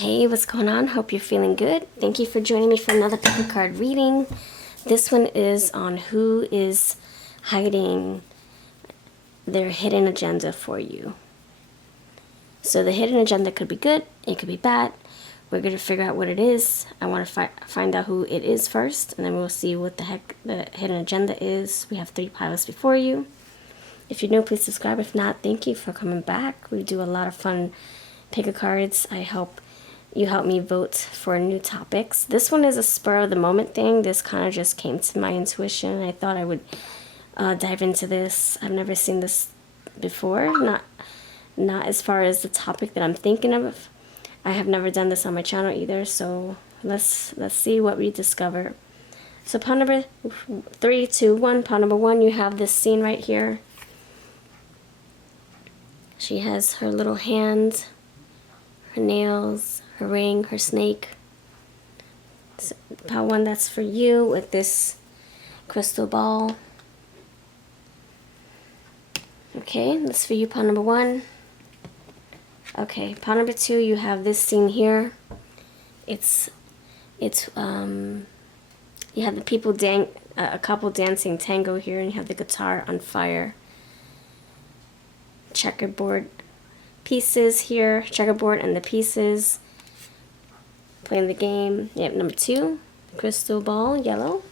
Hey, what's going on? Hope you're feeling good. Thank you for joining me for another pick a card reading. This one is on who is hiding their hidden agenda for you. So the hidden agenda could be good, it could be bad. We're going to figure out what it is. I want to find out who it is first, and then we'll see what the heck the hidden agenda is. We have 3 piles before you. If you're new, please subscribe. If not, thank you for coming back. We do a lot of fun pick a cards. I hope you help me vote for new topics. This one is a spur of the moment thing. This kind of just came to my intuition. I thought I would dive into this. I've never seen this before. Not as far as the topic that I'm thinking of. I have never done this on my channel either. So let's see what we discover. So pile number 3, 2, 1. Pile number 1. You have this scene right here. She has her little hand, her nails, her ring, her snake. So, pile 1, that's for you with this crystal ball. Okay, that's for you, pile number 1. Okay, pile number 2, you have this scene here. You have the people a couple dancing tango here, and you have the guitar on fire. Checkerboard pieces here, checkerboard and the pieces. Playing the game. Yep, number 2, crystal ball, yellow.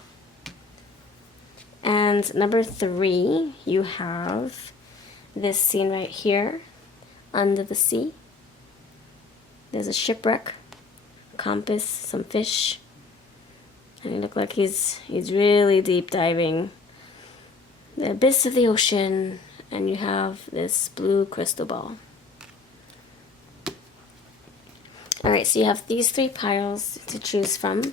And number 3, you have this scene right here, under the sea. There's a shipwreck, compass, some fish, and it looks like he's really deep diving the abyss of the ocean. And you have this blue crystal ball. Alright, so you have these 3 piles to choose from.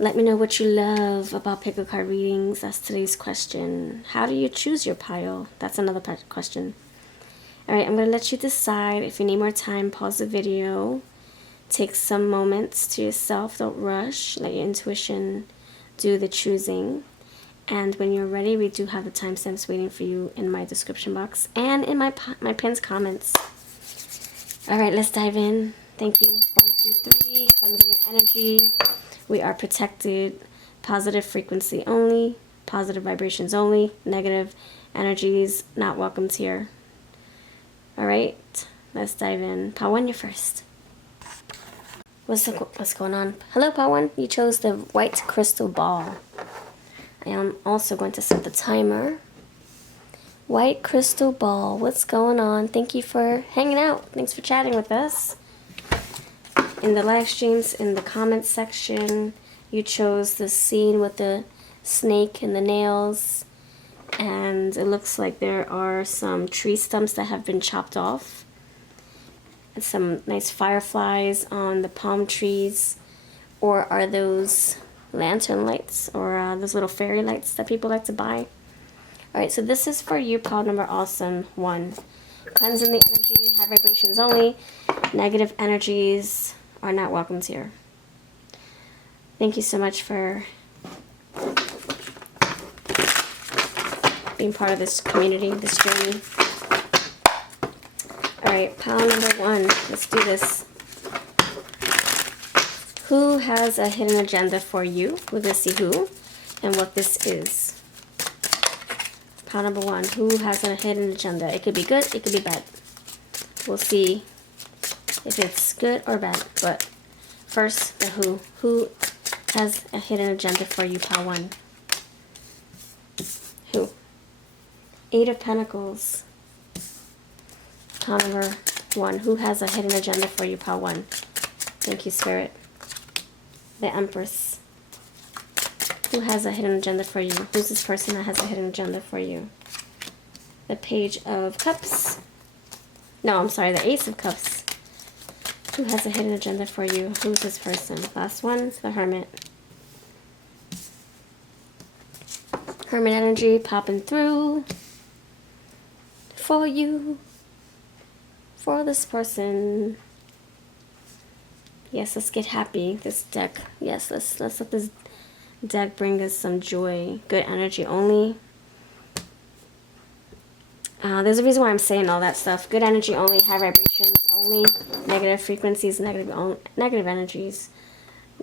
Let me know what you love about pick a card readings. That's today's question. How do you choose your pile? That's another question. Alright, I'm going to let you decide. If you need more time, pause the video. Take some moments to yourself. Don't rush. Let your intuition do the choosing. And when you're ready, we do have the timestamps waiting for you in my description box and in my pinned comments. Alright, let's dive in. Thank you. 1, 2, 3. Cleansing the energy. We are protected. Positive frequency only. Positive vibrations only. Negative energies not welcomed here. Alright, let's dive in. Pile 1, you're first. What's going on? Hello, Pile 1. You chose the white crystal ball. I am also going to set the timer. White crystal ball, what's going on? Thank you for hanging out. Thanks for chatting with us. In the live streams, in the comments section, you chose the scene with the snake and the nails. And it looks like there are some tree stumps that have been chopped off. And some nice fireflies on the palm trees. Or are those lantern lights, or those little fairy lights that people like to buy? Alright, so this is for you, pile number awesome 1. Cleansing the energy, high vibrations only. Negative energies are not welcomed here. Thank you so much for being part of this community, this journey. Alright, pile number 1. Let's do this. Who has a hidden agenda for you? We're going to see who and what this is. Pile number 1. Who has a hidden agenda? It could be good, it could be bad. We'll see if it's good or bad. But first, the who. Who has a hidden agenda for you, pile 1? Who? 8 of Pentacles. Pile number 1. Who has a hidden agenda for you, pile 1? Thank you, Spirit. The Empress. Who has a hidden agenda for you? Who's this person that has a hidden agenda for you? The Page of Cups. No, I'm sorry, the Ace of Cups. Who has a hidden agenda for you? Who's this person? Last one, the Hermit. Hermit energy popping through for you. For this person. Yes, let's get happy. This deck. Yes, let's let this deck bring us some joy. Good energy only. There's a reason why I'm saying all that stuff. Good energy only, high vibrations only, negative frequencies, negative energies.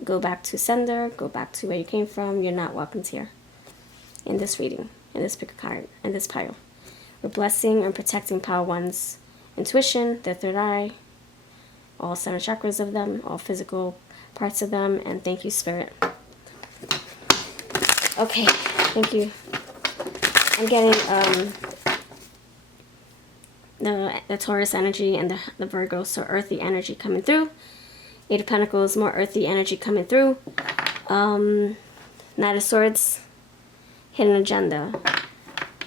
Go back to sender, go back to where you came from. You're not welcomed here in this reading, in this pick a card, in this pile. We're blessing and protecting Power One's intuition, their third eye, all 7 chakras of them, all physical parts of them, and thank you, Spirit. Okay, thank you. I'm getting the Taurus energy and the Virgo, so earthy energy coming through. 8 of Pentacles, more earthy energy coming through. Knight of Swords, hidden agenda.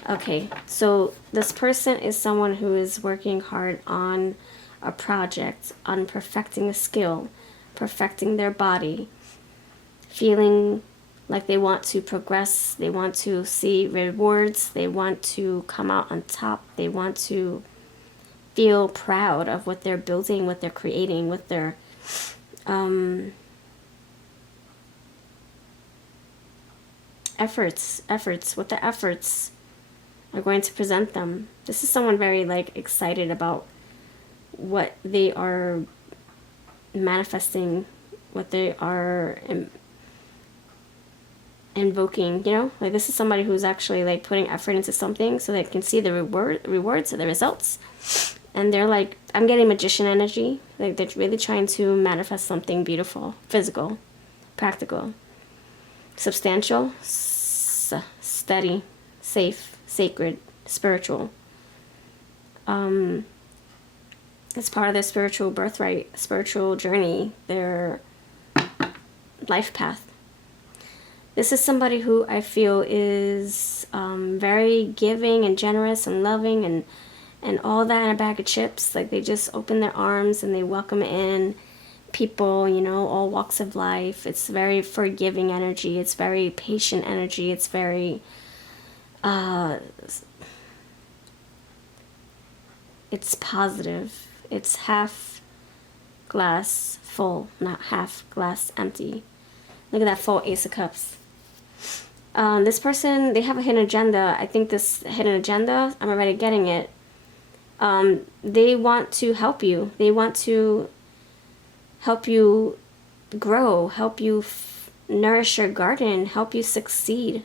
Okay, so this person is someone who is working hard on a project, on perfecting a skill, perfecting their body, feeling like they want to progress, they want to see rewards, they want to come out on top, they want to feel proud of what they're building, what they're creating, what they're what the efforts are going to present them. This is someone very like excited about what they are manifesting, what they are invoking, you know, like this is somebody who's actually like putting effort into something so they can see the rewards or the results. And they're like, I'm getting magician energy. Like they're really trying to manifest something beautiful, physical, practical, substantial, steady, safe, sacred, spiritual. It's part of their spiritual birthright, spiritual journey, their life path. This is somebody who I feel is very giving and generous and loving and all that in a bag of chips. Like they just open their arms and they welcome in people, you know, all walks of life. It's very forgiving energy. It's very patient energy. It's very it's positive. It's half glass full, not half glass empty. Look at that full Ace of Cups. This person, they have a hidden agenda. I think this hidden agenda, I'm already getting it. They want to help you. They want to help you grow, help you nourish your garden, help you succeed.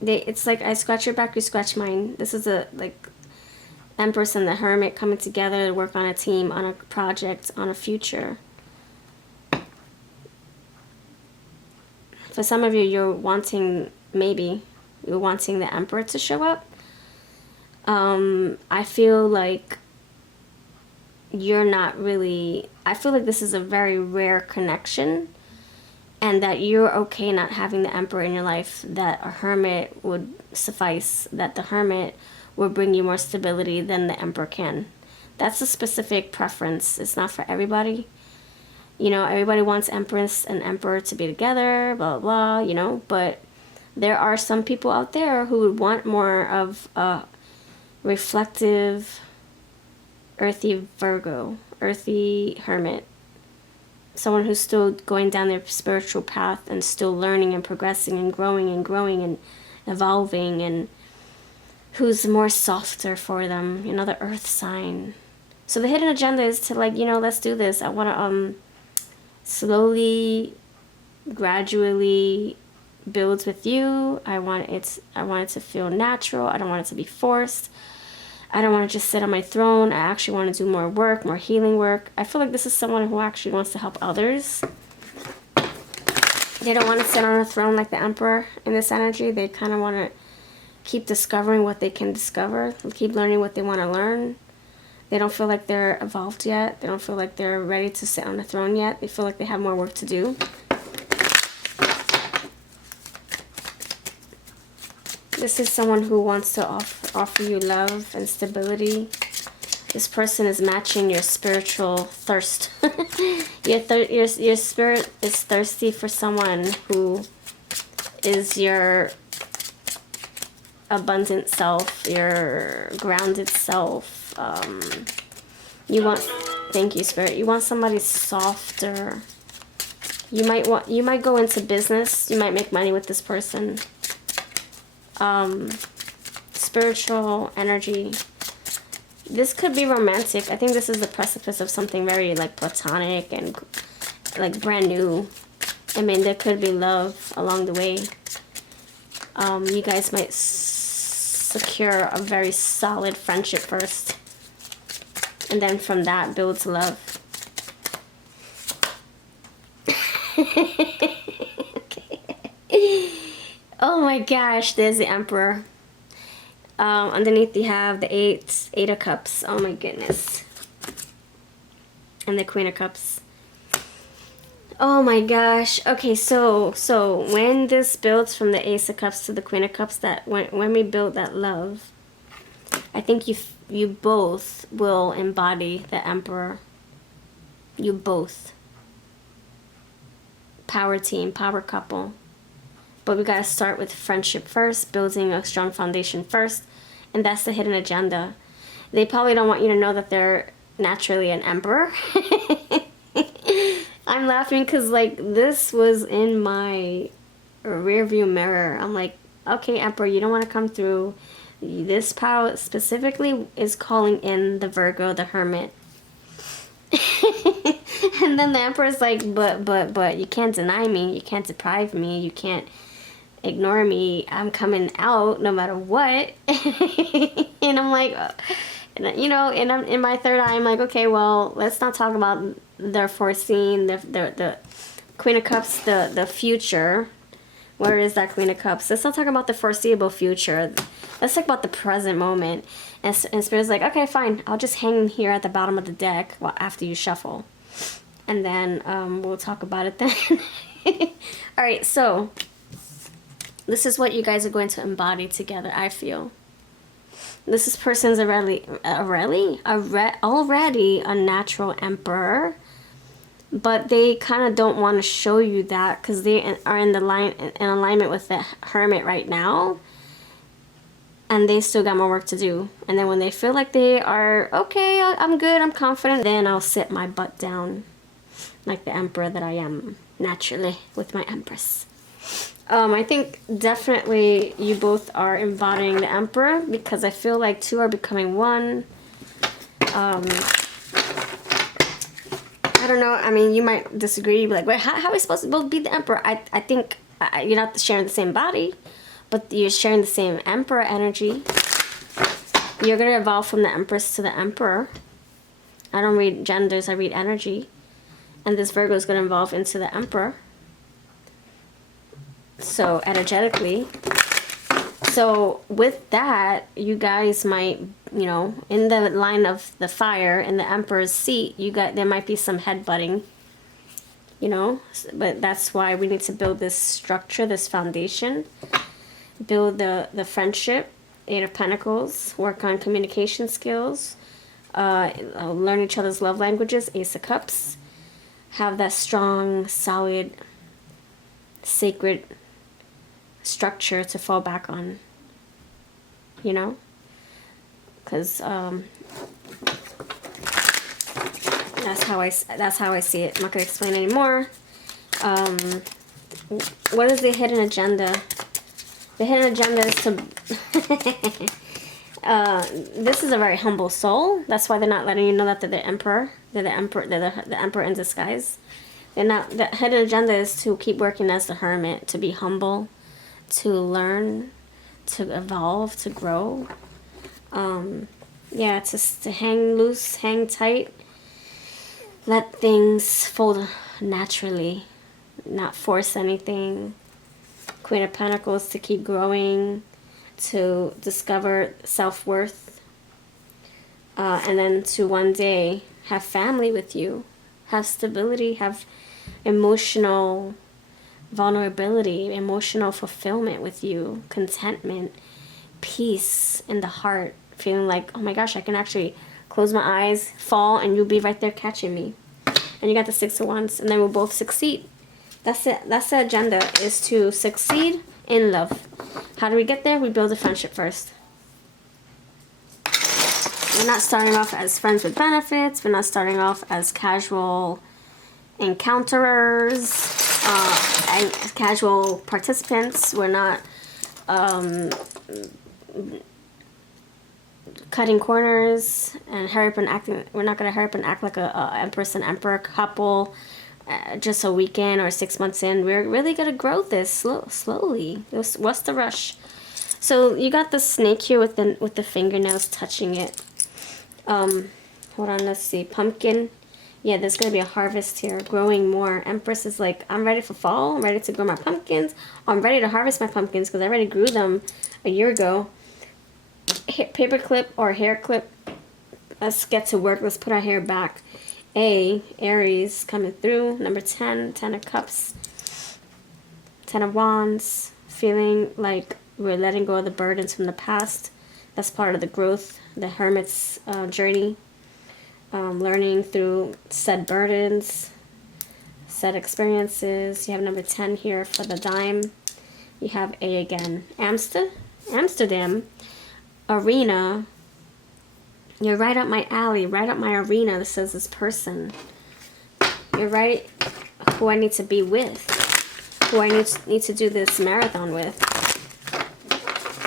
It's like I scratch your back, you scratch mine. This is a like Empress and the Hermit coming together to work on a team, on a project, on a future. For some of you, you're wanting the Emperor to show up. I feel like you're not really, I feel like this is a very rare connection and that you're okay not having the Emperor in your life, that a Hermit would suffice, that the Hermit will bring you more stability than the Emperor can. That's a specific preference. It's not for everybody. You know, everybody wants Empress and Emperor to be together, blah, blah, blah, you know, but there are some people out there who would want more of a reflective, earthy Virgo, earthy Hermit. Someone who's still going down their spiritual path and still learning and progressing and growing and evolving, and who's more softer for them, you know, the earth sign. So the hidden agenda is to like, you know, let's do this. I want to slowly, gradually build with you. I want it to feel natural. I don't want it to be forced. I don't want to just sit on my throne. I actually want to do more work, more healing work. I feel like this is someone who actually wants to help others. They don't want to sit on a throne like the Emperor in this energy. They kind of want to keep discovering what they can discover, keep learning what they want to learn. They don't feel like they're evolved yet. They don't feel like they're ready to sit on the throne yet. They feel like they have more work to do. This is someone who wants to offer you love and stability. This person is matching your spiritual thirst. Your spirit is thirsty for someone who is your abundant self, your grounded self. You want, thank you, Spirit. You want somebody softer. You might go into business. You might make money with this person. spiritual energy. This could be romantic. I think this is the precipice of something very like platonic and like brand new. I mean, there could be love along the way. You guys might secure a very solid friendship first, and then from that builds love. Okay. Oh my gosh, there's the Emperor. Underneath you have the Eight of Cups. Oh my goodness. And the Queen of Cups. Oh my gosh. Okay, so when this builds from the Ace of Cups to the Queen of Cups, that when we build that love, I think you both will embody the Emperor. You both. Power team, power couple. But we gotta start with friendship first, building a strong foundation first, and that's the hidden agenda. They probably don't want you to know that they're naturally an Emperor. I'm laughing because like this was in my rear view mirror. I'm like, okay, Emperor, you don't want to come through. This power specifically is calling in the Virgo, the Hermit. And then the Emperor's like, but you can't deny me, you can't deprive me, you can't ignore me. I'm coming out no matter what. And I'm like, you know, and I'm in my third eye. I'm like, okay, well, let's not talk about their foreseen, the Queen of Cups, the future. Where is that Queen of Cups? Let's not talk about the foreseeable future. Let's talk about the present moment. And Spirit's like, okay, fine. I'll just hang here at the bottom of the deck after you shuffle. And then we'll talk about it then. Alright, so this is what you guys are going to embody together, I feel. This person's already a natural Emperor. But they kind of don't want to show you that because they are in alignment with the Hermit right now. And they still got more work to do. And then when they feel like they are, okay, I'm good, I'm confident, then I'll sit my butt down like the Emperor that I am naturally with my Empress. I think definitely you both are embodying the Emperor because I feel like two are becoming one. I don't know. I mean, you might disagree. You'd be like, wait, how are we supposed to both be the Emperor? I think you're not sharing the same body, but you're sharing the same Emperor energy. You're going to evolve from the Empress to the Emperor. I don't read genders, I read energy. And this Virgo is going to evolve into the Emperor. So, energetically. So, with that, you guys might, you know, in the line of the fire, in the Emperor's seat, there might be some headbutting, you know, but that's why we need to build this structure, this foundation, build the friendship, Eight of Pentacles, work on communication skills, learn each other's love languages, Ace of Cups, have that strong, solid, sacred structure to fall back on, you know, because that's how I see it. I'm not gonna explain anymore. What is the hidden agenda? The hidden agenda is to this is a very humble soul. That's why they're not letting you know that they're the Emperor. They're the Emperor. They're the Emperor in disguise. They're not. The hidden agenda is to keep working as the Hermit, to be humble, to learn, to evolve, to grow. Yeah, to hang loose, hang tight, let things fold naturally, not force anything. Queen of Pentacles, to keep growing, to discover self-worth, and then to one day have family with you, have stability, have emotional vulnerability, emotional fulfillment with you, contentment, peace in the heart, feeling like, oh my gosh, I can actually close my eyes, fall, and you'll be right there catching me. And you got the Six of Wands, and then we'll both succeed. That's it. That's the agenda, is to succeed in love. How do we get there? We build a friendship first. We're not starting off as friends with benefits. We're not starting off as casual encounterers, casual participants. We're not cutting corners and hurry up and acting. We're not gonna hurry up and act like a empress and emperor couple just a weekend or 6 months in. We're really gonna grow this slowly. What's the rush? So you got the snake here with the fingernails touching it. Hold on, let's see. Pumpkin. Yeah, there's gonna be a harvest here, growing more. Empress is like, I'm ready for fall. I'm ready to grow my pumpkins. I'm ready to harvest my pumpkins because I already grew them a year ago. Paper clip or hair clip. Let's get to work. Let's put our hair back. Aries coming through. Number 10, 10 of Cups, 10 of Wands. Feeling like we're letting go of the burdens from the past. That's part of the growth, the hermit's journey. Learning through said burdens, said experiences. You have number 10 here for the dime. You have A again. Amsterdam. Arena. You're right up my alley, right up my arena. This says this person. You're right who I need to be with, who I need to do this marathon with.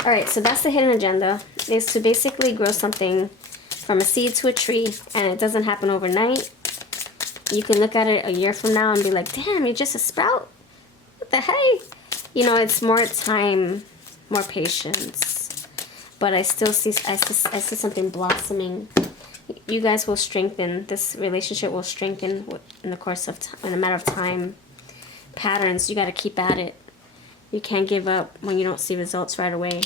All right, so that's the hidden agenda, is to basically grow something from a seed to a tree, and it doesn't happen overnight. You can look at it a year from now and be like, damn, you're just a sprout? What the hey? You know, it's more time, more patience. But I still see, I see something blossoming. You guys will strengthen. This relationship will strengthen in the course of time, in a matter of time. Patterns, you got to keep at it. You can't give up when you don't see results right away.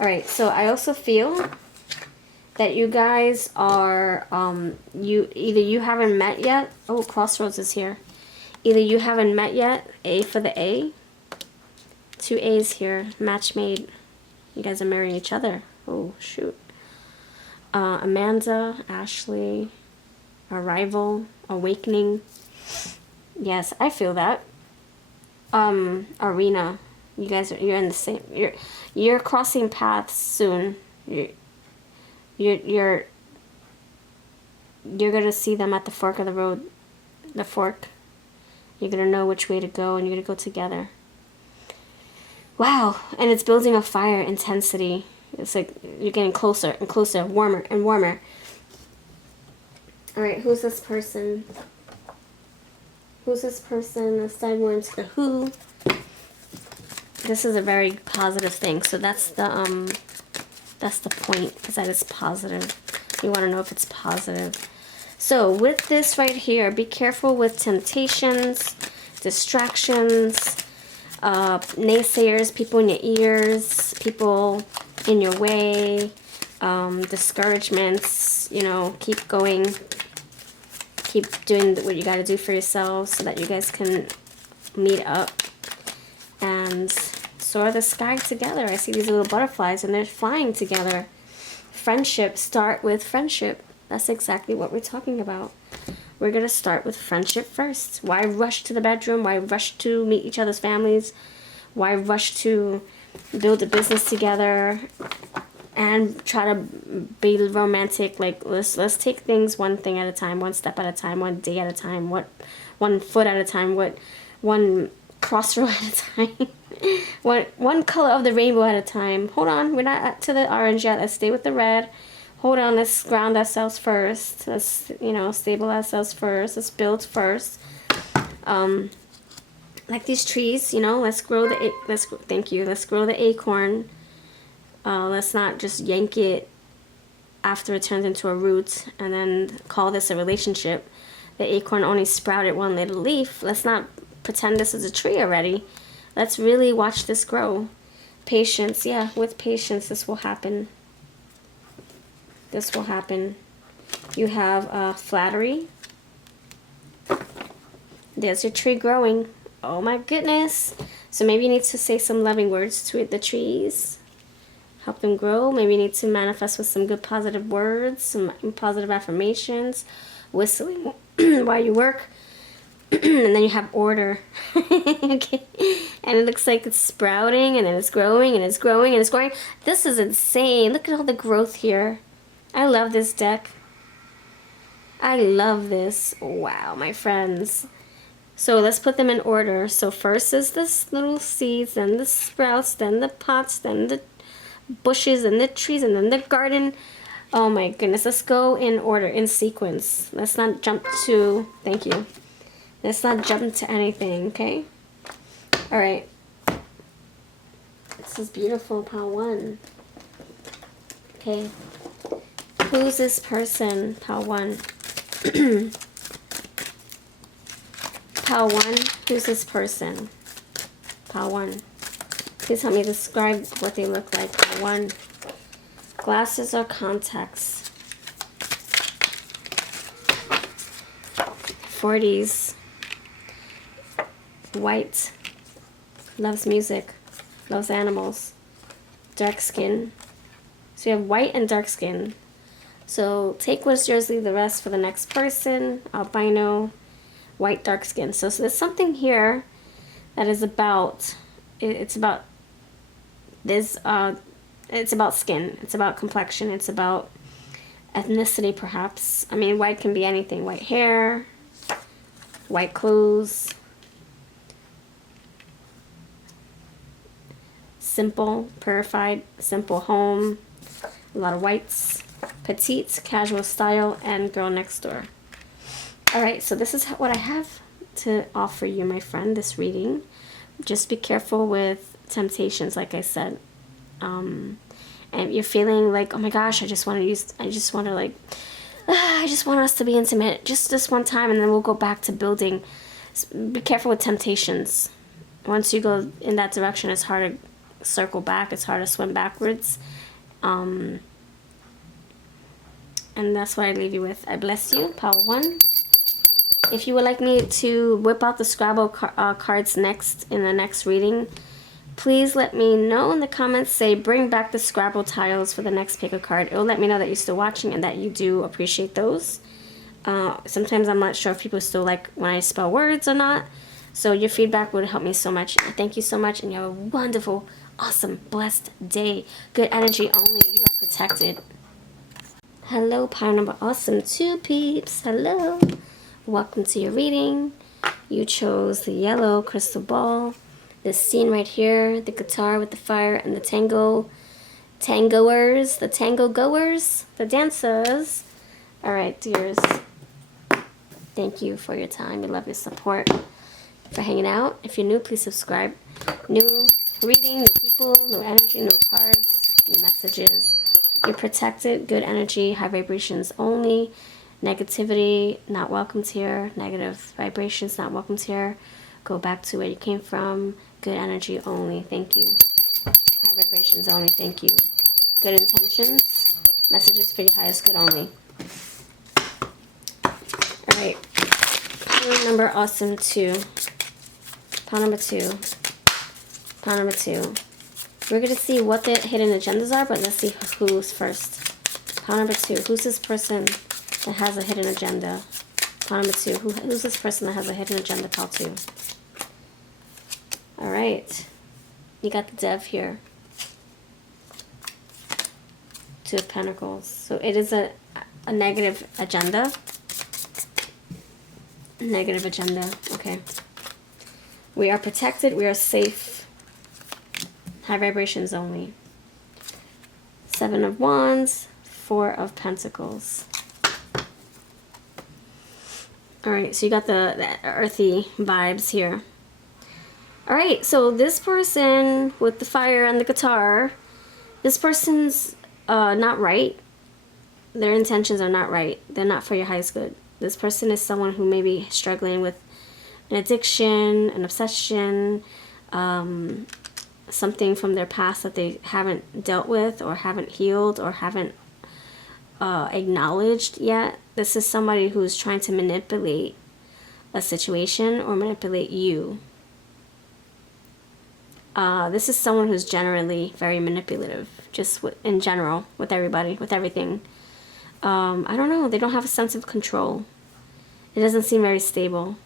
All right, so I also feel that you guys are, either you haven't met yet. Oh, Crossroads is here. Either you haven't met yet, A for the A. 2 A's here, match made. You guys are marrying each other. Oh, shoot. Amanda, Ashley, Arrival, Awakening. Yes, I feel that. Arena. You guys you're in the same, you're crossing paths soon. You're gonna see them at the fork of the road. The fork. You're gonna know which way to go, and you're gonna go together. Wow, and it's building a fire intensity. It's like you're getting closer and closer, warmer and warmer. All right, who's this person? Who's this person? Let's dive more into the who. This is a very positive thing. So that's the point, is that it's positive. You want to know if it's positive. So with this right here, be careful with temptations, distractions, naysayers, people in your ears, people in your way, discouragements. You know, keep going, keep doing what you got to do for yourselves so that you guys can meet up and soar the sky together. I see these little butterflies and they're flying together. Friendship, start with friendship. That's exactly what we're talking about. We're going to start with friendship first. Why rush to the bedroom? Why rush to meet each other's families? Why rush to build a business together and try to be romantic? Like, let's take things one thing at a time, one step at a time, one day at a time, one foot at a time, one crossroad at a time, one color of the rainbow at a time. Hold on, we're not to the orange yet. Let's stay with the red. Hold on, let's ground ourselves first. Let's, stable ourselves first. Let's build first. Like these trees, let's grow let's grow the acorn. Let's not just yank it after it turns into a root and then call this a relationship. The acorn only sprouted one little leaf. Let's not pretend this is a tree already. Let's really watch this grow. Patience, yeah, with patience this will happen. This will happen. You have flattery. There's your tree growing. Oh my goodness. So maybe you need to say some loving words to the trees. Help them grow. Maybe you need to manifest with some good positive words, some positive affirmations, whistling while you work. And then you have order. Okay. And it looks like it's sprouting and then it's growing and it's growing and it's growing. This is insane. Look at all the growth here. I love this deck. I love this. Wow, my friends. So let's put them in order. So first is this little seeds, then the sprouts, then the pots, then the bushes and the trees and then the garden. Oh my goodness. Let's go in order, in sequence. Let's not jump to, thank you. Let's not jump to anything, okay? All right. This is beautiful, pile 1. Okay. Who's this person, pile 1? Pile 1, who's this person? Pile 1. Please help me describe what they look like. Pile 1. Glasses or contacts. 40s. White. Loves music. Loves animals. Dark skin. So you have white and dark skin. So take what's yours, leave the rest for the next person. Albino. White, dark skin. So there's something here that is about, it's about this, it's about skin. It's about complexion. It's about ethnicity, perhaps. I mean, white can be anything. White hair, white clothes, simple, purified, simple home, a lot of whites, petite, casual style, and girl next door. All right, so this is what I have to offer you, my friend, this reading. Just be careful with temptations, like I said. And you're feeling like, oh my gosh, I just want us to be intimate just this one time, and then we'll go back to building. Be careful with temptations. Once you go in that direction, it's hard to circle back. It's hard to swim backwards. And that's what I leave you with. I bless you, pile 1. If you would like me to whip out the Scrabble cards next in the next reading, please let me know in the comments. Say, bring back the Scrabble tiles for the next pick a card. It will let me know that you're still watching and that you do appreciate those. Sometimes I'm not sure if people still like when I spell words or not. So your feedback would help me so much. Thank you so much, and you have a wonderful, awesome, blessed day. Good energy only. You are protected. Hello, pile number awesome 2 peeps. Hello. Welcome to your reading. You chose the yellow crystal ball. This scene right here, the guitar with the fire and the tangoers, the tango goers, the dancers. All right, dears. Thank you for your time. We love your support, for hanging out. If you're new, please subscribe. New reading, new people, new energy, new cards, new messages. You're protected. Good energy, high vibrations only. Negativity, not welcomed here. Negative vibrations, not welcomed here. Go back to where you came from. Good energy only. Thank you. High vibrations only. Thank you. Good intentions. Messages for your highest good only. Alright. Pile number awesome 2. Pile number 2. Pile number 2. We're going to see what the hidden agendas are, but let's see who's first. Pile number 2. Who's this person that has a hidden agenda? Pile number 2. Who's this person that has a hidden agenda? Pile 2. Alright. You got the Dev here. 2 of Pentacles. So it is a negative agenda. Negative agenda. Okay. We are protected. We are safe. High vibrations only. 7 of Wands. 4 of Pentacles. Alright, so you got the earthy vibes here. Alright, so this person with the fire and the guitar, this person's not right. Their intentions are not right. They're not for your highest good. This person is someone who may be struggling with an addiction, an obsession, something from their past that they haven't dealt with or haven't healed or haven't acknowledged yet. This is somebody who's trying to manipulate a situation or manipulate you. This is someone who's generally very manipulative, just in general, with everybody, with everything. I don't know, they don't have a sense of control. It doesn't seem very stable.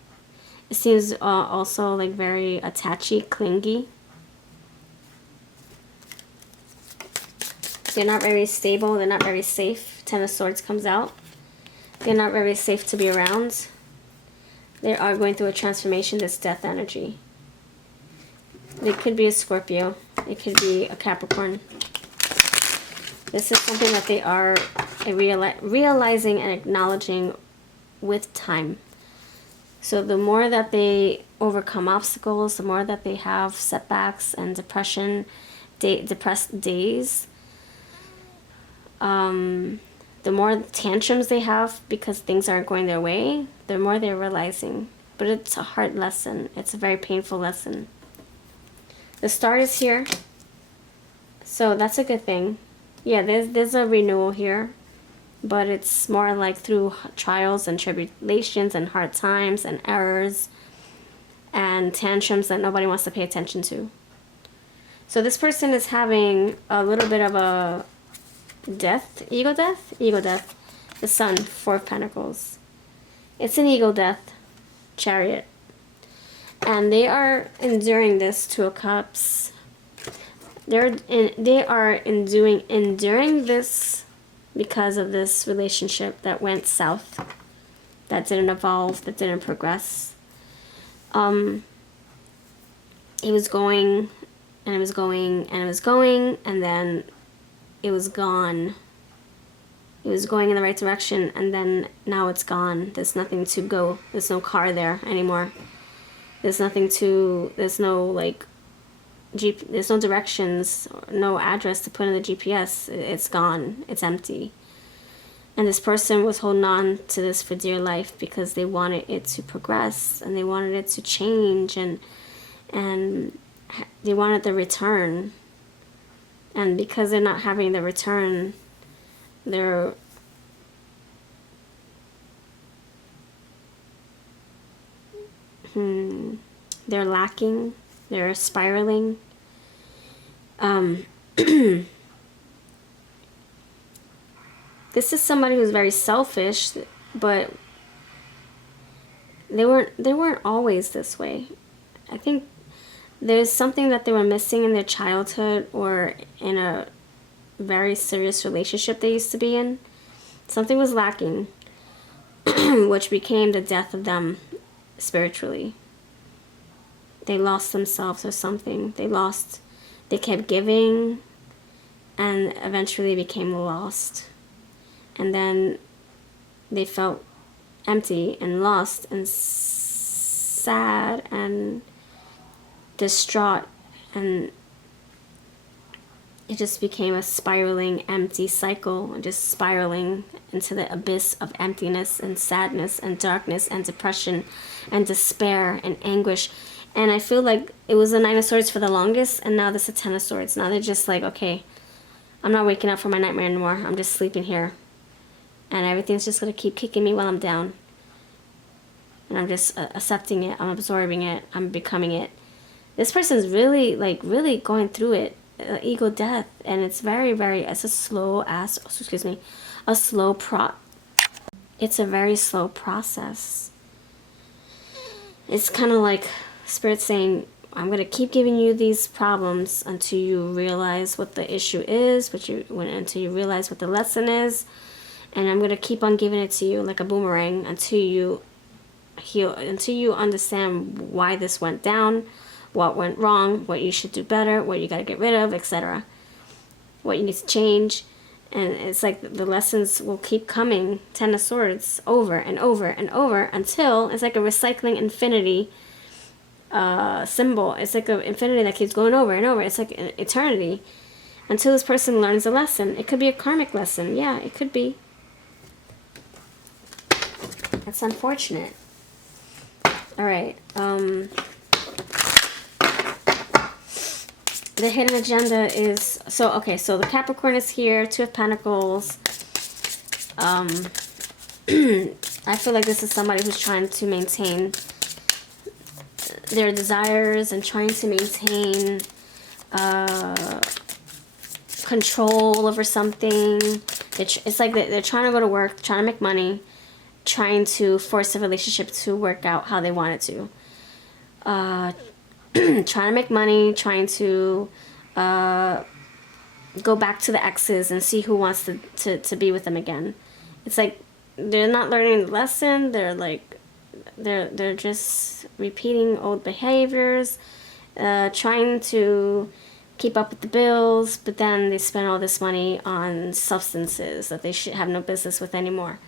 It seems also like very attachy, clingy. They're not very stable, they're not very safe. 10 of Swords comes out. They're not very safe to be around. They are going through a transformation, this death energy. It could be a Scorpio. It could be a Capricorn. This is something that they are realizing and acknowledging with time. So the more that they overcome obstacles, the more that they have setbacks and depression, depressed days, the more tantrums they have because things aren't going their way, the more they're realizing. But it's a hard lesson. It's a very painful lesson. The star is here, so that's a good thing. Yeah, there's a renewal here, but it's more like through trials and tribulations and hard times and errors and tantrums that nobody wants to pay attention to. So this person is having a little bit of a ego death. The Sun, 4 of Pentacles. It's an ego death, Chariot. And they are enduring this, 2 of Cups. They are enduring this because of this relationship that went south, that didn't evolve, that didn't progress. It was going, and it was going, and it was going, and then it was gone. It was going in the right direction, and then now it's gone. There's nothing to go. There's no car there anymore. There's nothing to, there's no like there's no directions, no address to put in the GPS. It's gone. It's empty. And this person was holding on to this for dear life because they wanted it to progress and they wanted it to change, and they wanted the return. And because they're not having the return, they're lacking. They're spiraling. This is somebody who's very selfish, but they weren't always this way. I think there's something that they were missing in their childhood or in a very serious relationship they used to be in. Something was lacking, which became the death of them spiritually. They lost themselves or something. They kept giving and eventually became lost. And then they felt empty and lost and sad and distraught, and it just became a spiraling empty cycle, just spiraling into the abyss of emptiness and sadness and darkness and depression and despair and anguish. And I feel like it was the 9 of Swords for the longest, and now this is 10 of Swords. Now they're just like, okay, I'm not waking up from my nightmare anymore. I'm just sleeping here, and everything's just gonna keep kicking me while I'm down, and I'm just accepting it. I'm absorbing it. I'm becoming it. This person's really going through it, ego death, and it's it's a slow it's a very slow process. It's kind of like Spirit saying, I'm going to keep giving you these problems until you realize what the issue is, until you realize what the lesson is, and I'm going to keep on giving it to you like a boomerang until you heal, until you understand why this went down, what went wrong, what you should do better, what you got to get rid of, etc. What you need to change. And it's like the lessons will keep coming, 10 of Swords, over and over and over until it's like a recycling infinity symbol. It's like an infinity that keeps going over and over. It's like an eternity until this person learns a lesson. It could be a karmic lesson. Yeah, it could be. That's unfortunate. All right. The hidden agenda is, so the Capricorn is here, 2 of Pentacles. I feel like this is somebody who's trying to maintain their desires and trying to maintain control over something. It's like they're trying to go to work, trying to make money, trying to force a relationship to work out how they want it to. Trying to make money, trying to go back to the exes and see who wants to be with them again. It's like they're not learning the lesson. They're just repeating old behaviors, trying to keep up with the bills, but then they spend all this money on substances that they should have no business with anymore.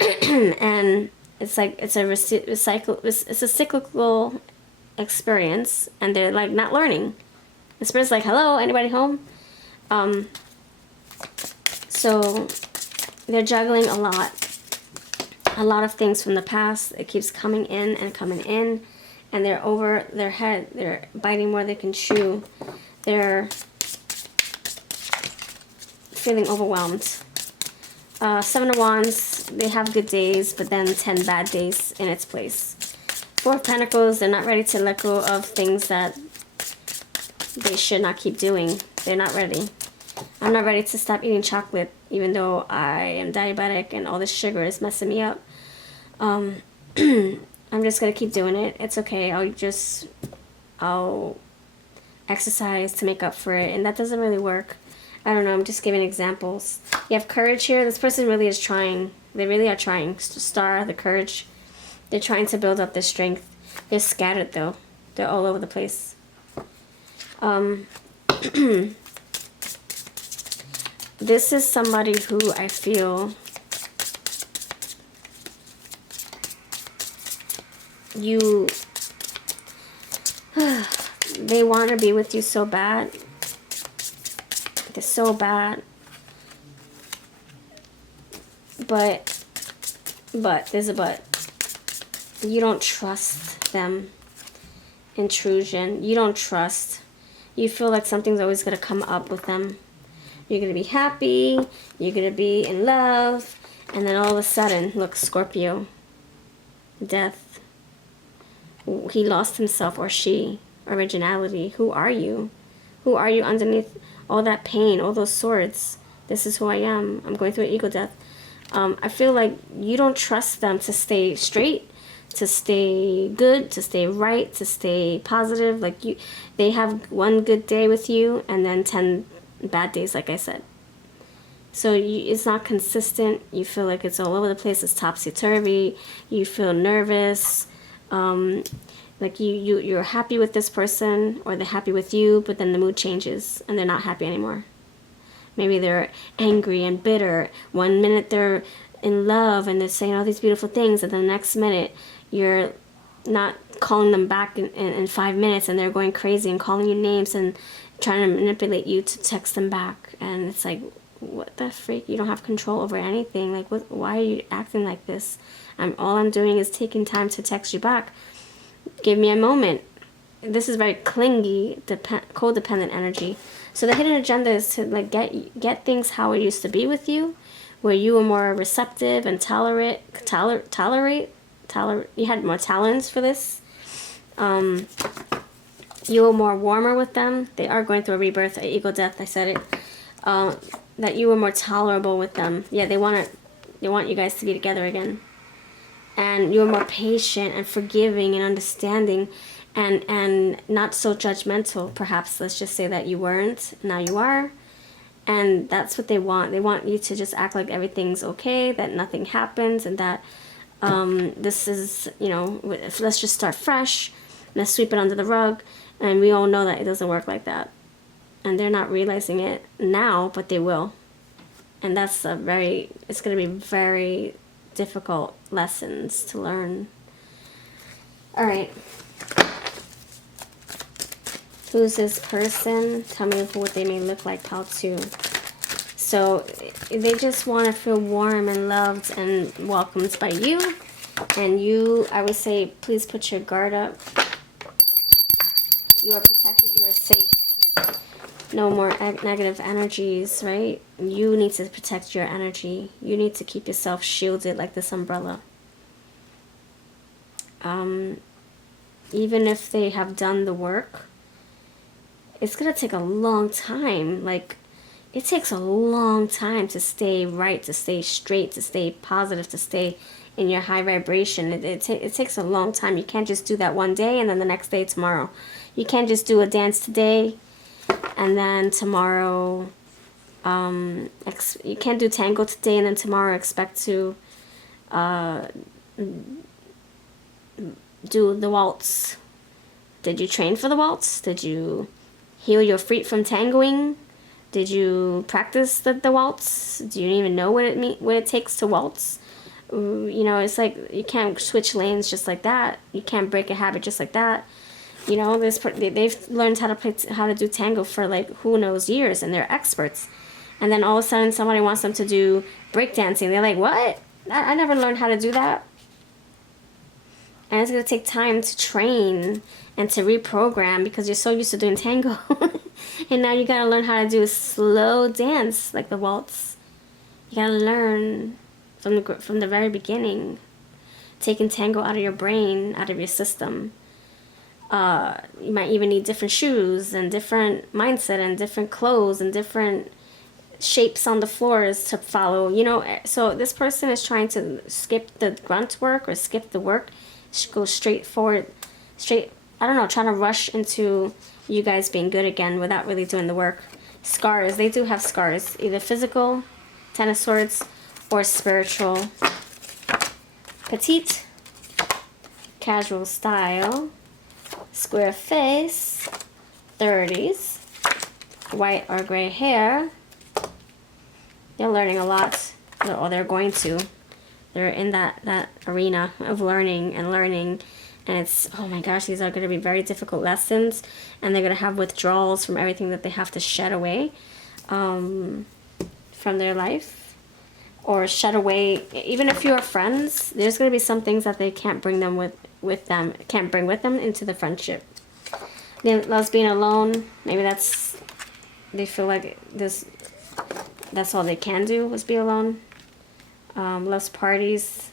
And it's like it's a cyclical experience, and they're like not learning. The spirit's like, hello, anybody home? So they're juggling a lot of things from the past. It keeps coming in, and they're over their head. They're biting more than they can chew. They're feeling overwhelmed. Seven of Wands, they have good days, but then 10 bad days in its place. Four of Pentacles, they're not ready to let go of things that they should not keep doing. They're not ready. I'm not ready to stop eating chocolate, even though I am diabetic and all this sugar is messing me up. I'm just going to keep doing it. It's okay. I'll exercise to make up for it, and that doesn't really work. I don't know, I'm just giving examples. You have courage here. This person really is trying. They really are trying. Star, the courage. They're trying to build up their strength. They're scattered, though. They're all over the place. This is somebody who I feel they want to be with you so bad. They're so bad. But there's a but. You don't trust them. Intrusion. You don't trust. You feel like something's always going to come up with them. You're going to be happy. You're going to be in love. And then all of a sudden, look, Scorpio. Death. He lost himself, or she. Originality. Who are you? Who are you underneath all that pain, all those swords? This is who I am. I'm going through an ego death. I feel like you don't trust them to stay straight, to stay good, to stay right, to stay positive. Like they have one good day with you and then 10 bad days, like I said. So it's not consistent. You feel like it's all over the place. It's topsy-turvy. You feel nervous. Like you're happy with this person, or they're happy with you, but then the mood changes and they're not happy anymore. Maybe they're angry and bitter. One minute they're in love and they're saying all these beautiful things, and the next minute you're not calling them back in 5 minutes, and they're going crazy and calling you names and trying to manipulate you to text them back. And it's like, what the freak? You don't have control over anything. Like, why are you acting like this? All I'm doing is taking time to text you back. Give me a moment. This is very clingy, codependent energy. So the hidden agenda is to like get things how it used to be with you, where you were more receptive and tolerate. You had more tolerance for this. You were more warmer with them. They are going through a rebirth, an ego death. I said it. That you were more tolerable with them. Yeah, they want you guys to be together again. And you were more patient and forgiving and understanding, and not so judgmental, perhaps. Let's just say that you weren't. Now you are. And that's what they want. They want you to just act like everything's okay, that nothing happens, and that this is, let's just start fresh. Let's sweep it under the rug. And we all know that it doesn't work like that. And they're not realizing it now, but they will. And that's it's going to be very difficult lessons to learn. All right. Who's this person? Tell me what they may look like, how to. So they just want to feel warm and loved and welcomed by you. And you, I would say, please put your guard up. You are protected. You are safe. No more negative energies, right? You need to protect your energy. You need to keep yourself shielded like this umbrella. Even if they have done the work, it's going to take a long time. Like, it takes a long time to stay right, to stay straight, to stay positive, to stay in your high vibration. It takes a long time. You can't just do that one day and then the next day tomorrow. You can't just do a dance today and then tomorrow, you can't do tango today and then tomorrow expect to do the waltz. Did you train for the waltz? Did you heal your feet from tangoing? Did you practice the waltz? Do you even know what it takes to waltz? You know, it's like you can't switch lanes just like that. You can't break a habit just like that. You know, they've learned how to do tango for like who knows years, and they're experts. And then all of a sudden somebody wants them to do breakdancing. They're like, what? I never learned how to do that. And it's going to take time to train and to reprogram because you're so used to doing tango. And now you got to learn how to do a slow dance like the waltz. You got to learn from the very beginning. Taking tango out of your brain, out of your system. You might even need different shoes and different mindset and different clothes and different shapes on the floors to follow, you know. So this person is trying to skip the grunt work or skip the work, go straight forward, I don't know, trying to rush into you guys being good again without really doing the work. Scars, they do have scars, either physical, Ten of Swords, or spiritual. Petite, casual style, square face, 30s, white or gray hair. They're learning a lot, or they're going to. They're in that arena of learning, and it's, oh my gosh, these are going to be very difficult lessons, and they're going to have withdrawals from everything that they have to shed away from their life, or shed away. Even if you're friends, there's going to be some things that they can't bring them can't bring with them into the friendship. They loves being alone. Maybe they feel like that's all they can do is be alone. Less parties.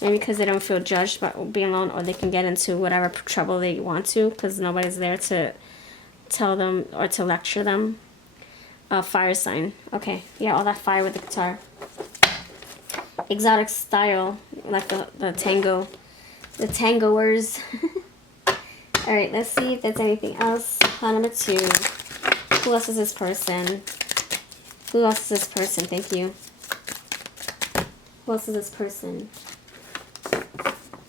Maybe because they don't feel judged by being alone, or they can get into whatever trouble they want to because nobody's there to tell them or to lecture them. Fire sign. Okay, yeah, all that fire with the guitar. Exotic style, like the tango, the tangoers. All right, let's see if there's anything else. Plan number 2. Who else is this person? Who else is this person? Thank you. Who else is this person?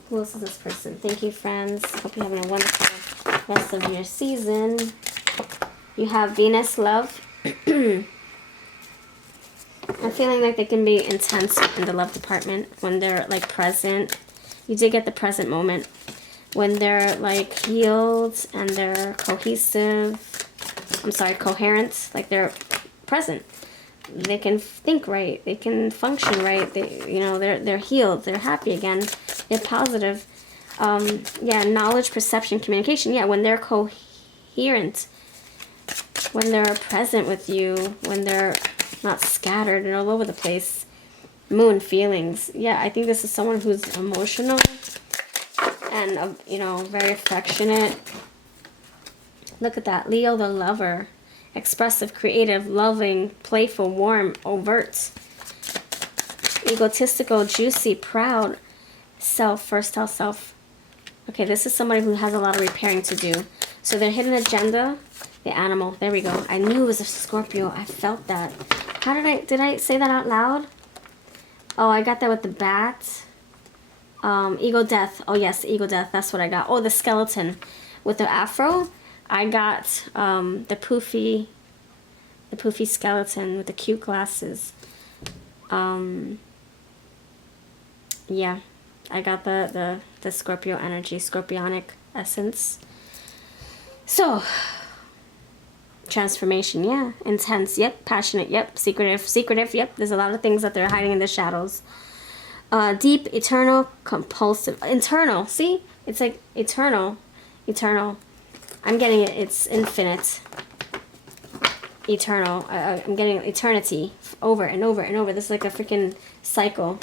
Who else is this person? Thank you, friends. Hope you're having a wonderful rest of your season. You have Venus, love. I'm feeling like they can be intense in the love department when they're like present. You did get the present moment. When they're like healed and they're cohesive. I'm sorry, coherent. Like they're present. They can think right. They can function right. They're healed. They're happy again. They're positive. Yeah, knowledge, perception, communication. Yeah, when they're coherent. When they're present with you. When they're not scattered and all over the place. Moon, feelings. Yeah, I think this is someone who's emotional. And, very affectionate. Look at that. Leo, the lover. Expressive, creative, loving, playful, warm, overt. Egotistical, juicy, proud. Self, first tell self. Okay, this is somebody who has a lot of repairing to do. So their hidden agenda, the animal. There we go. I knew it was a Scorpio. I felt that. How did I say that out loud? Oh, I got that with the bat. Ego death. Oh yes, ego death. That's what I got. Oh, the skeleton with the afro. I got the poofy skeleton with the cute glasses. Yeah, I got the Scorpio energy, Scorpionic essence. So, transformation, yeah, intense, yep, passionate, yep, secretive, yep. There's a lot of things that they're hiding in the shadows. Deep, eternal, compulsive, internal. See, it's like eternal. I'm getting it. It's infinite. Eternal. I'm getting eternity over and over and over. This is like a freaking cycle.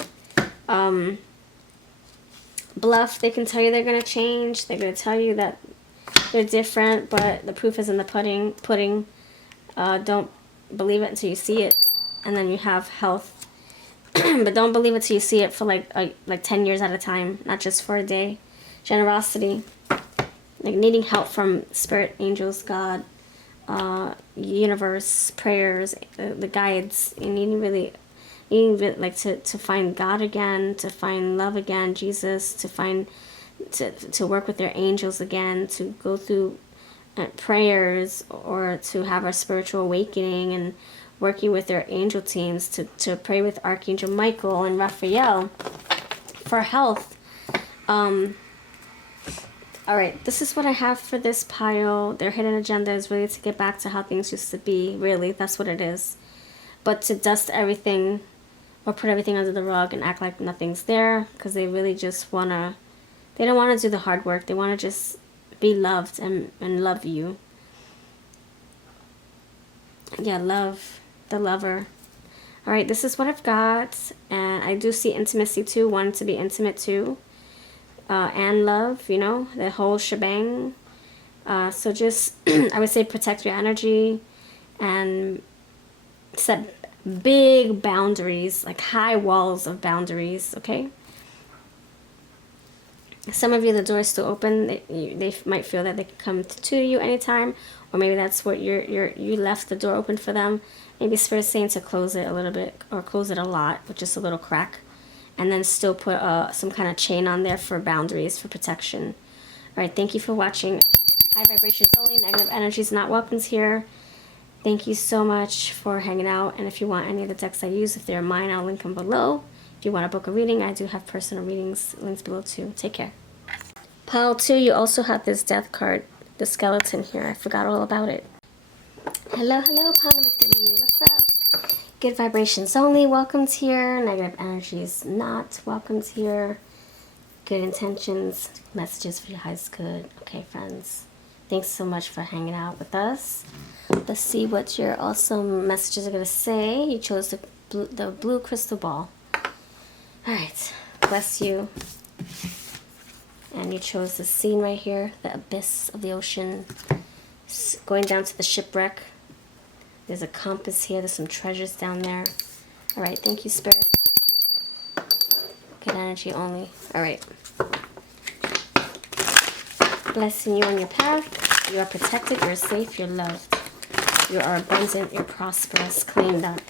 Bluff. They can tell you they're going to change. They're going to tell you that they're different, but the proof is in the pudding. Don't believe it until you see it. And then you have health. But don't believe it until you see it for like 10 years at a time. Not just for a day. Generosity. Like needing help from spirit, angels, God, universe, prayers, the guides. You need like to find God again, to find love again, Jesus, to work with their angels again, to go through prayers, or to have a spiritual awakening, and working with their angel teams to pray with Archangel Michael and Raphael for health. Alright, this is what I have for this pile. Their hidden agenda is really to get back to how things used to be. Really, that's what it is. But to dust everything or put everything under the rug and act like nothing's there, because they really just want to, they don't want to do the hard work. They want to just be loved and love you. Yeah, love, the lover. Alright, this is what I've got. And I do see intimacy too, wanting to be intimate too. And love, you know, the whole shebang. So just, I would say protect your energy and set big boundaries, like high walls of boundaries, okay? Some of you, the door is still open. They might feel that they can come to you anytime, or maybe that's what you left the door open for them. Maybe Spirit's saying to close it a little bit, or close it a lot, with just a little crack. And then still put some kind of chain on there for boundaries, for protection. Alright, thank you for watching. High vibrations only, negative energies not welcomes here. Thank you so much for hanging out. And if you want any of the decks I use, if they're mine, I'll link them below. If you want to book a reading, I do have personal readings, links below too. Take care. Pile 2, you also have this death card, the skeleton here. I forgot all about it. Hello, hello, pile number 3. What's up? Good vibrations only welcomes here. Negative energies not welcomes here. Good intentions, messages for your highest good. Okay, friends. Thanks so much for hanging out with us. Let's see what your awesome messages are going to say. You chose the blue crystal ball. Alright, bless you. And you chose the scene right here, the abyss of the ocean, going down to the shipwreck. There's a compass here. There's some treasures down there. Alright, thank you, Spirit. Good energy only. Alright. Blessing you on your path. You are protected. You're safe. You're loved. You are abundant. You're prosperous. Cleaned up.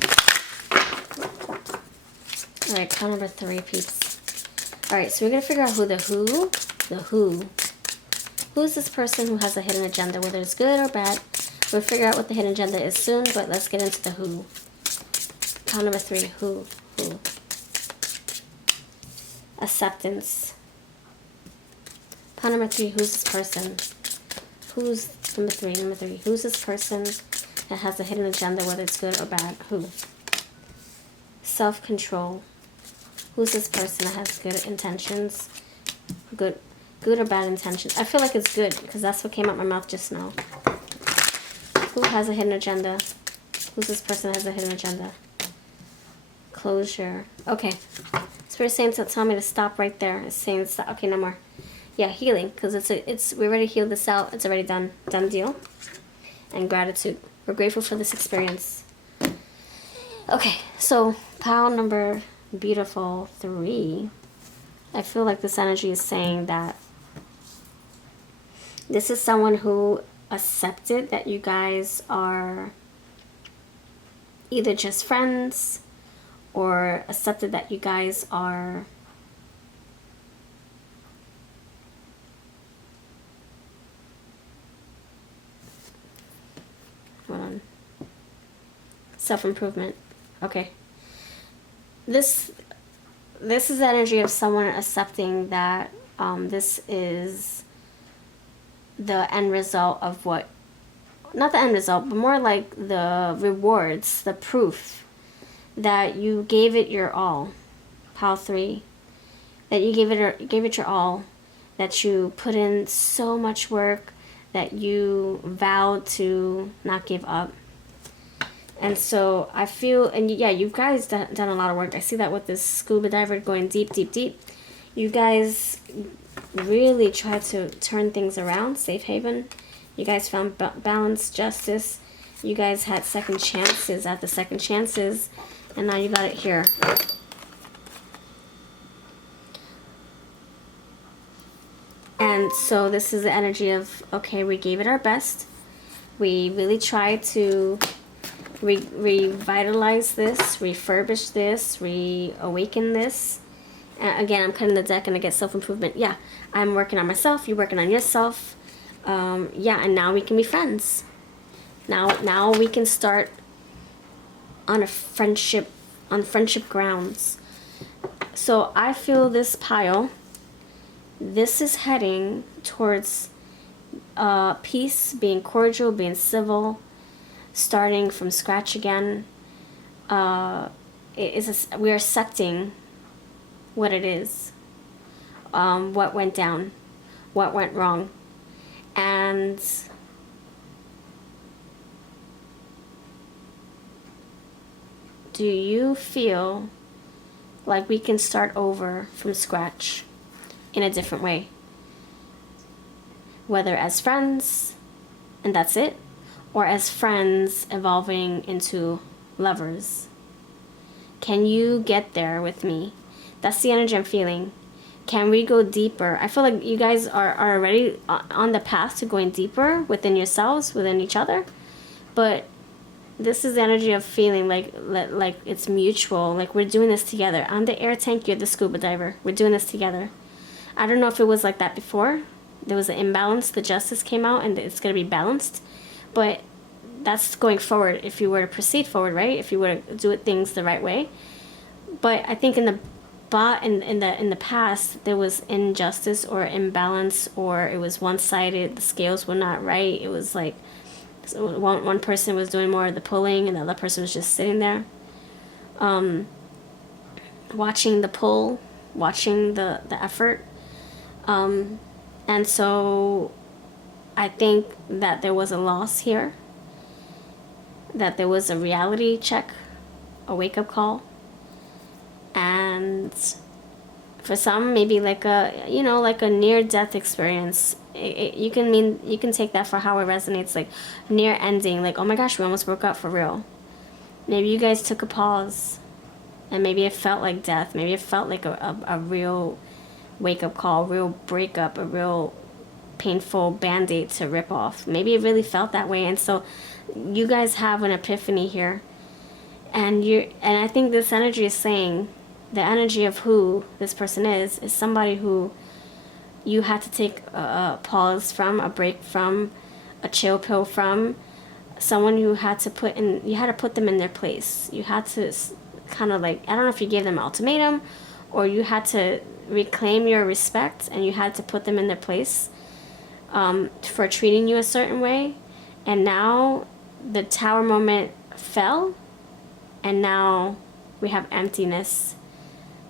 Alright, count number 3, peeps. Alright, so we're going to figure out who. Who's this person who has a hidden agenda, whether it's good or bad. We'll figure out what the hidden agenda is soon, but let's get into the who. Count number 3, who. Acceptance. Count number 3, who's this person? Who's number 3? Who's this person that has a hidden agenda, whether it's good or bad? Who? Self-control. Who's this person that has good intentions? Good or bad intentions? I feel like it's good, because that's what came out my mouth just now. Who has a hidden agenda? Who's this person that has a hidden agenda? Closure. Okay. Spirit's saying to tell me to stop right there. It's saying stop. Okay, no more. Yeah, healing, because we already healed this out. It's already done. Done deal. And gratitude. We're grateful for this experience. Okay, so pile number beautiful 3. I feel like this energy is saying that this is someone who accepted that you guys are either just friends, or accepted that you guys are self-improvement. Okay. This is the energy of someone accepting that this is the end result of what, not the end result, but more like the rewards, the proof that you gave it your all. Pile 3. That you gave it your all, that you put in so much work, that you vowed to not give up. And so I feel, and yeah, you guys done a lot of work. I see that with this scuba diver going deep, deep, deep. You guys really tried to turn things around. Safe haven. You guys found balance, justice. You guys had second chances at the second chances. And now you got it here. And so this is the energy of, okay, we gave it our best. We really tried to revitalize this, refurbish this, reawaken this. Again, I'm cutting the deck and I get self-improvement. Yeah, I'm working on myself. You're working on yourself. Yeah, and now we can be friends. Now we can start on friendship grounds. So I feel this pile, this is heading towards peace, being cordial, being civil, starting from scratch again. We are accepting what it is, what went down, what went wrong, and do you feel like we can start over from scratch in a different way? Whether as friends, and that's it, or as friends evolving into lovers. Can you get there with me? That's the energy I'm feeling. Can we go deeper? I feel like you guys are already on the path to going deeper within yourselves, within each other. But this is the energy of feeling like it's mutual, like we're doing this together. I'm the air tank, you're the scuba diver. We're doing this together. I don't know if it was like that before. There was an imbalance, the justice came out, and it's going to be balanced. But that's going forward if you were to proceed forward, right? If you were to do things the right way. But I think in the past there was injustice or imbalance, or it was one-sided. The scales were not right. It was like one person was doing more of the pulling and the other person was just sitting there, watching the pull, watching the effort. And so I think that there was a loss here, that there was a reality check, a wake-up call, and for some maybe like a near-death experience. You can take that for how it resonates, like near ending, like, oh my gosh, we almost broke up for real. Maybe you guys took a pause and maybe it felt like death. Maybe it felt like a real wake-up call, real breakup, a real painful band-aid to rip off. Maybe it really felt that way, and so you guys have an epiphany here, and I think this energy is saying the energy of who this person is somebody who you had to take a pause from, a break from, a chill pill from, someone you had to put them in their place. You had to kind of like, I don't know if you gave them an ultimatum, or you had to reclaim your respect and you had to put them in their place for treating you a certain way. And now the tower moment fell, and now we have emptiness,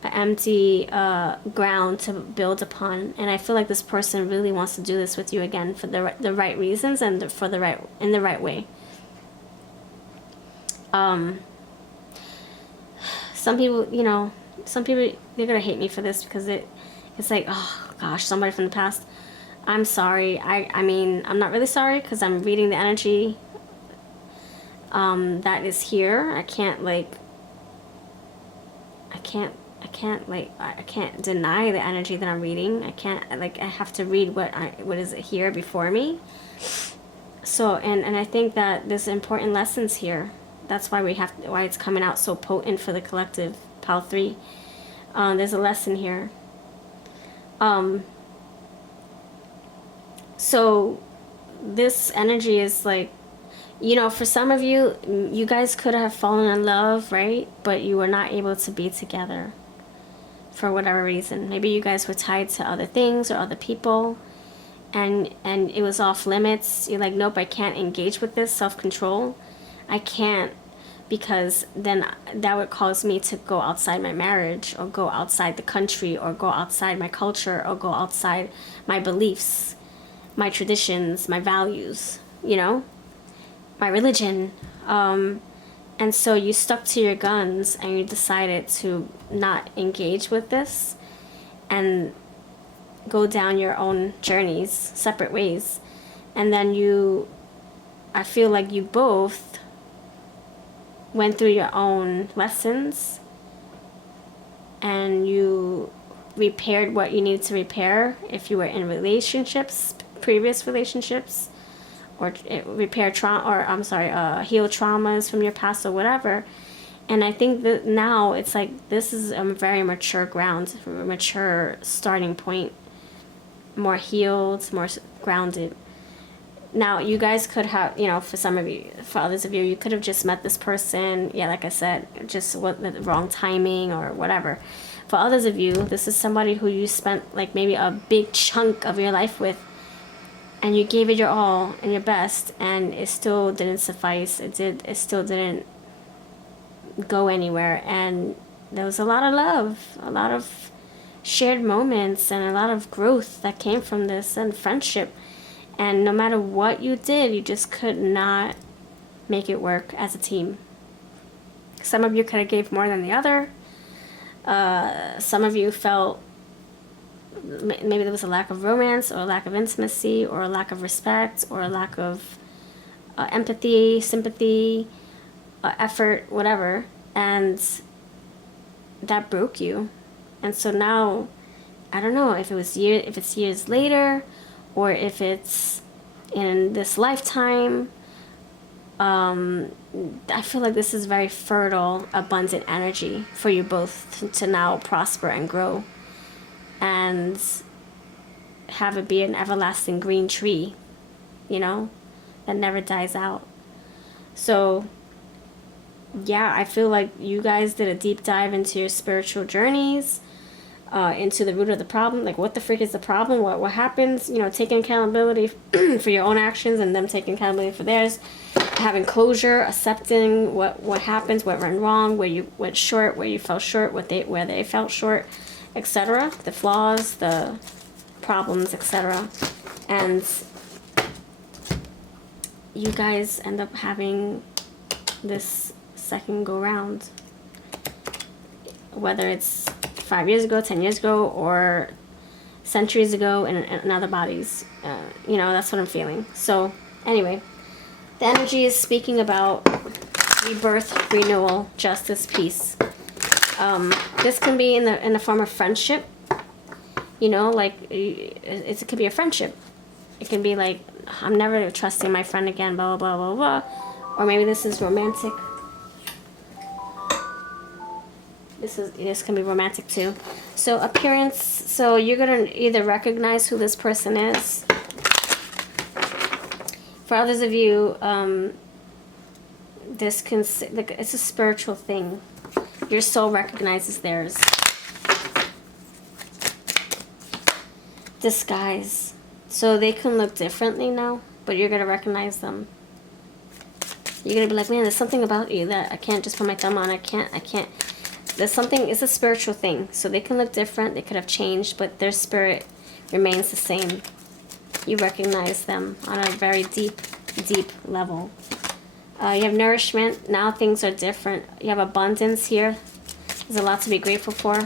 an empty ground to build upon. And I feel like this person really wants to do this with you again for the right reasons and in the right way. Some people, they're gonna hate me for this because it's like, oh gosh, somebody from the past. I'm sorry. I mean, I'm not really sorry because I'm reading the energy that is here. I can't deny the energy that I'm reading. I have to read what is here before me. So, and I think that there's important lessons here. That's why why it's coming out so potent for the collective, Pile 3. There's a lesson here. So this energy is like, for some of you, you guys could have fallen in love, right? But you were not able to be together for whatever reason. Maybe you guys were tied to other things or other people, and it was off limits. You're like, nope, I can't engage with this. Self-control. I can't, because then that would cause me to go outside my marriage, or go outside the country, or go outside my culture, or go outside my beliefs, my traditions, my values, my religion. And so you stuck to your guns and you decided to not engage with this and go down your own journeys, separate ways. And then I feel like you both went through your own lessons and you repaired what you needed to repair if you were in relationships, previous relationships, or repair trauma, or heal traumas from your past or whatever. And I think that now it's like this is a very mature ground, a mature starting point, more healed, more grounded. Now, you guys could have, you know, for some of you, for others of you, you could have just met this person, yeah, like I said, just what the wrong timing or whatever. For others of you, this is somebody who you spent like maybe a big chunk of your life with, and you gave it your all and your best, and it still didn't suffice. It still didn't go anywhere, and there was a lot of love, a lot of shared moments, and a lot of growth that came from this, and friendship. And no matter what you did, you just could not make it work as a team. Some of you could have gave more than the other. Some of you felt maybe there was a lack of romance, or a lack of intimacy, or a lack of respect, or a lack of empathy, sympathy, effort, whatever. And that broke you. And so now, I don't know if it's years later, or if it's in this lifetime. I feel like this is very fertile, abundant energy for you both to now prosper and grow, and have it be an everlasting green tree, you know, that never dies out. So yeah, I feel like you guys did a deep dive into your spiritual journeys, into the root of the problem. Like, what the frick is the problem? What happens? You know, taking accountability for your own actions, and them taking accountability for theirs. Having closure, accepting what happens, what went wrong, where you went short, where you fell short, where they fell short, etc. The flaws, the problems, etc. And you guys end up having this second go round, whether it's 5 years ago, 10 years ago, or centuries ago in other bodies. You know, that's what I'm feeling. So anyway, the energy is speaking about rebirth, renewal, justice, peace. This can be in the form of friendship. You know, like it could be a friendship. It can be like, I'm never trusting my friend again, blah, blah, blah, blah, blah. Or maybe this is romantic. This can be romantic too. So appearance, so you're going to either recognize who this person is. For others of you, it's a spiritual thing. Your soul recognizes theirs. Disguise. So they can look differently now, but you're going to recognize them. You're going to be like, man, there's something about you that I can't just put my thumb on. I can't. There's something, it's a spiritual thing. So they can look different, they could have changed, but their spirit remains the same. You recognize them on a very deep, deep level. You have nourishment. Now things are different. You have abundance here. There's a lot to be grateful for.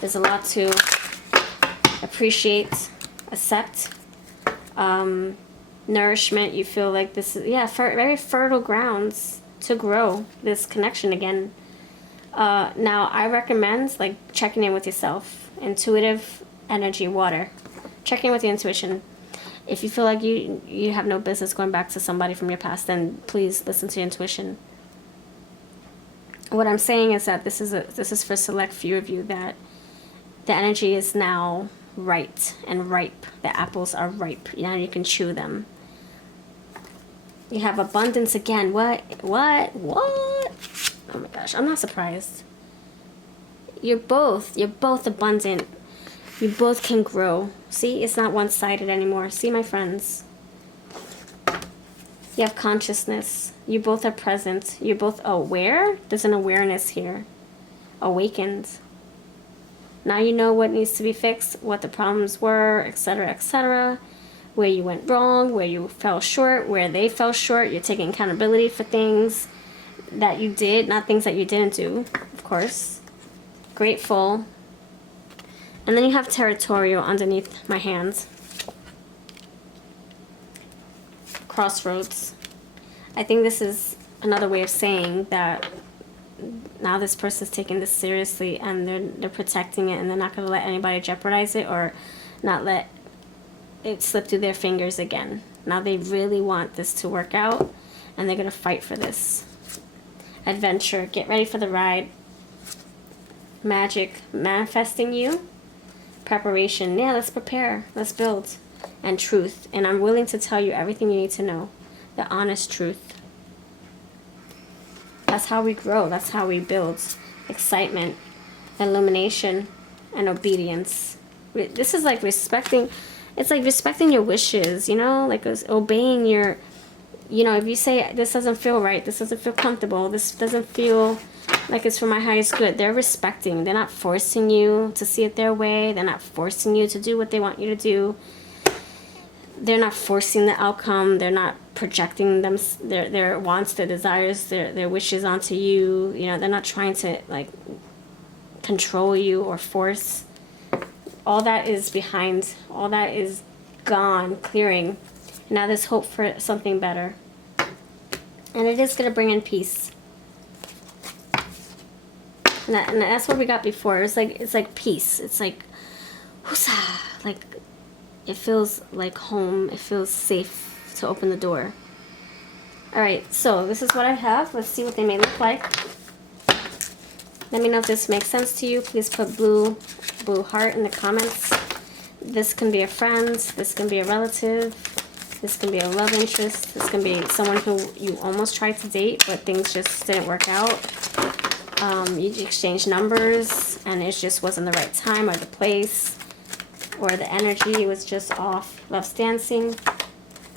There's a lot to appreciate, accept. Nourishment, you feel like this is, yeah, very fertile grounds to grow this connection again. Now, I recommend, like, checking in with yourself. Intuitive energy, water. Check in with your intuition. If you feel like you have no business going back to somebody from your past, then please listen to your intuition. What I'm saying is that this is for a select few of you, that the energy is now right and ripe. The apples are ripe. Now you can chew them. You have abundance again. What? Oh my gosh, I'm not surprised. You're both abundant. You both can grow. See, it's not one-sided anymore. See, my friends? You have consciousness. You both are present. You're both aware. There's an awareness here. Awakened. Now you know what needs to be fixed, what the problems were, etc., etc., where you went wrong, where you fell short, where they fell short. You're taking accountability for things that you did, not things that you didn't do, of course. Grateful. And then you have territorial underneath my hands. Crossroads. I think this is another way of saying that now this person's taking this seriously, and they're protecting it, and they're not going to let anybody jeopardize it or not let it slip through their fingers again. Now they really want this to work out, and they're going to fight for this. Adventure. Get ready for the ride. Magic. Manifesting you. Preparation. Yeah, let's prepare. Let's build. and truth. And I'm willing to tell you everything you need to know. The honest truth. That's how we grow. That's how we build excitement, illumination, and obedience. This is like respecting, it's like respecting your wishes, you know, like obeying your, you know, if you say this doesn't feel right, this doesn't feel comfortable, this doesn't feel like it's for my highest good, they're respecting. They're not forcing you to see it their way. They're not forcing you to do what they want you to do. They're not forcing the outcome. They're not projecting their wants, their desires, their wishes onto you. You know, they're not trying to like control you or force. All that is behind. All that is gone, clearing. Now there's hope for something better. And it is going to bring in peace. And that's what we got before. It's like peace. It's like, whoosah, like it feels like home. It feels safe to open the door. All right, so this is what I have. Let's see what they may look like. Let me know if this makes sense to you. Please put blue heart in the comments. This can be a friend. This can be a relative. This can be a love interest. This can be someone who you almost tried to date, but things just didn't work out. You exchanged numbers, and it just wasn't the right time or the place, or the energy was just off. Loves dancing.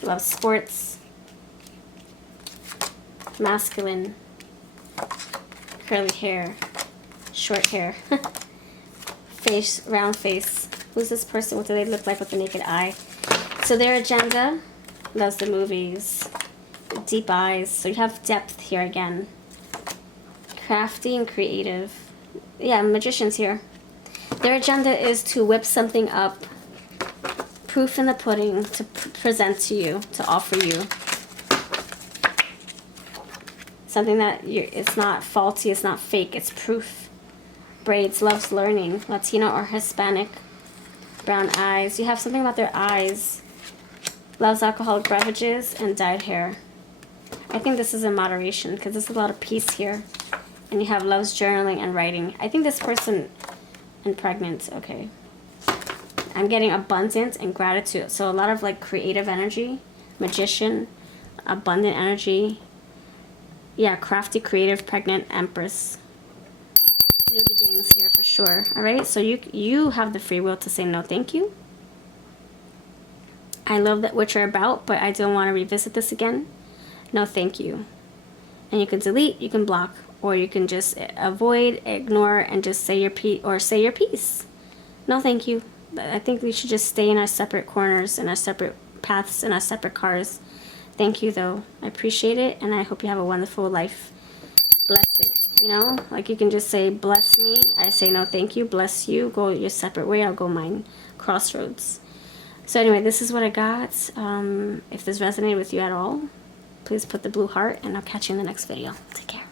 Loves sports. Masculine. Curly hair. Short hair. Face, round face. Who's this person? What do they look like with the naked eye? So their agenda, loves the movies, deep eyes. So you have depth here again. Crafty and creative. Yeah, magicians here. Their agenda is to whip something up, proof in the pudding, to present to you, to offer you. Something that it's not faulty, it's not fake, it's proof. Braids, loves learning, Latino or Hispanic. Brown eyes. You have something about their eyes. Loves alcoholic beverages and dyed hair. I think this is in moderation because there's a lot of peace here. And you have loves journaling and writing. I think this person and pregnant. Okay. I'm getting abundance and gratitude. So a lot of like creative energy. Magician. Abundant energy. Yeah, crafty, creative, pregnant, empress. New beginnings here for sure. Alright, so you have the free will to say no thank you. I love that what you're about, but I don't want to revisit this again. No thank you. And you can delete, you can block, or you can just avoid, ignore, and just say your piece. No thank you. I think we should just stay in our separate corners, in our separate paths, in our separate cars. Thank you though. I appreciate it, and I hope you have a wonderful life. Bless it. You know, like you can just say, bless me. I say no thank you. Bless you. Go your separate way. I'll go mine. Crossroads. So anyway, this is what I got. If this resonated with you at all, please put the blue heart, and I'll catch you in the next video. Take care.